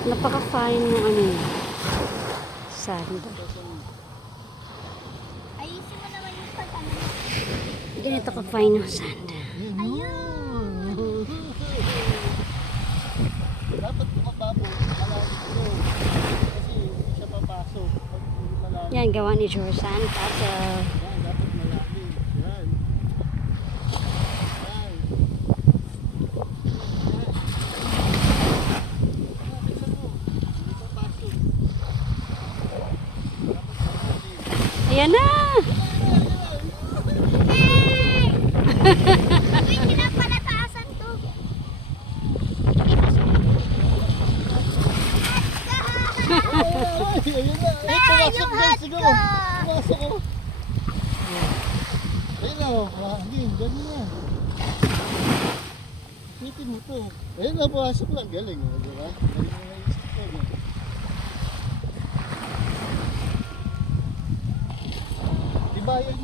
Napaka-fine ng ano yun. Sanda. Ayusin mo naman yung pagkano. Ganito ka-fine ng sanda. Ayun. Dapat kumababo, malalim ito. Kasi hindi siya papasok. Pag malalim. Yan, gawa ni Jorsan Puzzle. Yan, dapat malalim. Yan. Yan. Tingnan mo. Hindi papasok. Dapat malalim. Ayan na! Uy, pinapalatasan to. Ay, ayun na. Ay, pumasok guys. Siguro. Pumasok ko. Ayun na. Hangin. Ganun na. Itin mo to. Ayun na. Pumasok lang. Galing. Di ba? Galing na naisip ko. Diba yan